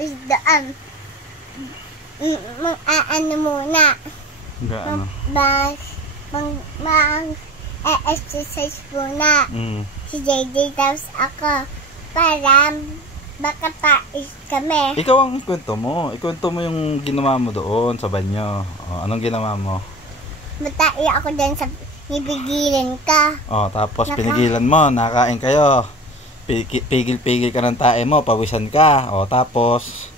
isdaan. Ano muna. Gaano? Mag-exercise muna. Si JJ tapos ako. Para makapais kami. Ikaw ang ikwento mo. Ikwento mo yung ginawa mo doon sa banyo. O, anong ginawa mo? Matai ako dyan sa nipigilan ka. O, tapos pinigilan mo. Nakain kayo. Pigil-pigil ka ng tae mo. Pawisan ka. O, tapos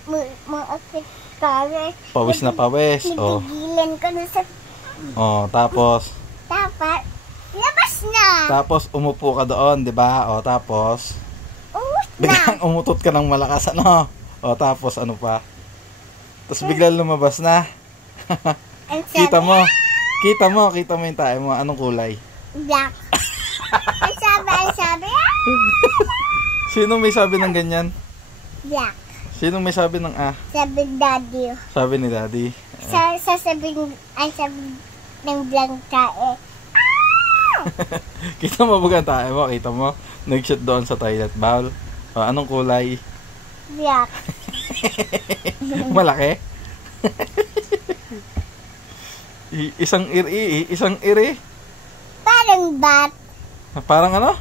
pawis na pawis. O. Nipigilan ko na sa... O, tapos Dapat, labas na. Tapos umupo ka doon, di ba? O, tapos biglang umutot ka ng malakas, ano? O, tapos ano pa? Tapos biglang lumabas na. Kita mo yung tae mo. Anong kulay? Black. Ang sabi. Sino may sabi ng ganyan? Black. Sino may sabi ng Sabi daddy. Sabi ni daddy. Sabi ng black tae. Kita mo ba ang tae mo? Kita mo? Nag-shoot doon sa toilet bowl. O, anong kulay? Black. Malaki? Isang iri. Parang bat. Parang ano?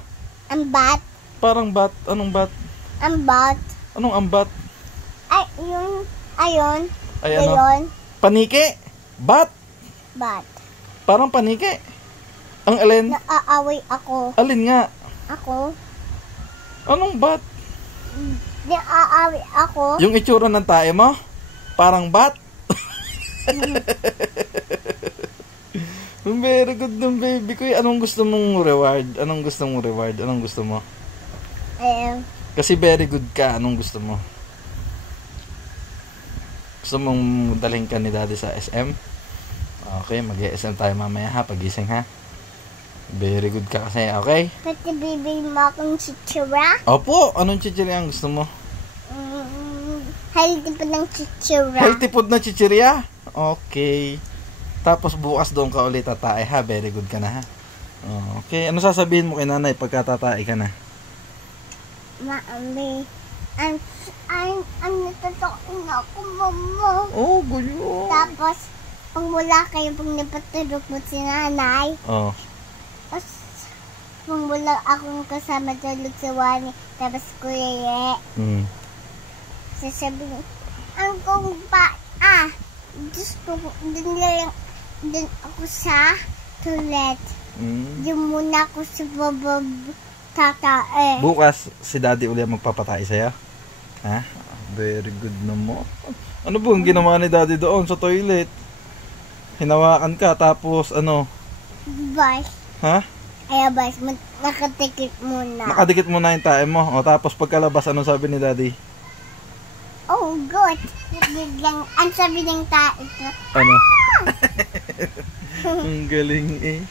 Ang bat. Parang bat. Anong bat? Ang bat. Anong ambat? Ay, ayon. Ay, ano? Panike? Bat? Bat. Parang panike. Ang alin? Naaaway ako. Alin nga? Ako. Anong bat? Naaaway ako. Yung itsura ng tae mo? Parang bat? Very good ng baby ko. Anong gusto mong reward? Anong gusto mo? Kasi very good ka. Anong gusto mo? Gusto mong dalhin ka ni daddy sa SM? Okay, mag-SM tayo mamaya ha. Pagising ha. Very good ka kasi, okay? Pati bibili mo akong chichira? Opo, anong chichirya ang gusto mo? Healthy food ng chichira. Healthy food na chichirya? Okay. Tapos bukas doon ka ulit tatae ha. Very good ka na ha. Okay, ano sasabihin mo kay nanay pagka tatae ka na? Mami, ang natatakin ako, mama. Oh, gulo. Tapos, pag wala kayo, pag napatulog mo si nanay, tapos, pag wala akong kasama tulog si Wani, tapos Kuya Ye, sasabihin, ang kong Diyos ko, dun ako sa toilet. Yung muna ako sa tatae. Bukas, si daddy ulit magpapatay sa'yo? Ha? Very good naman. Ano ba ang ginawa ni daddy doon sa toilet? Hinawakan ka, tapos ano? Bas. Ha? Ay, bas. Nakadikit muna. Nakadikit muna yung tae mo. O tapos pagkalabas, ano sabi ni daddy? Oh, good. Biglang, ang sabi ng tae ko. Ano? Ang galing eh.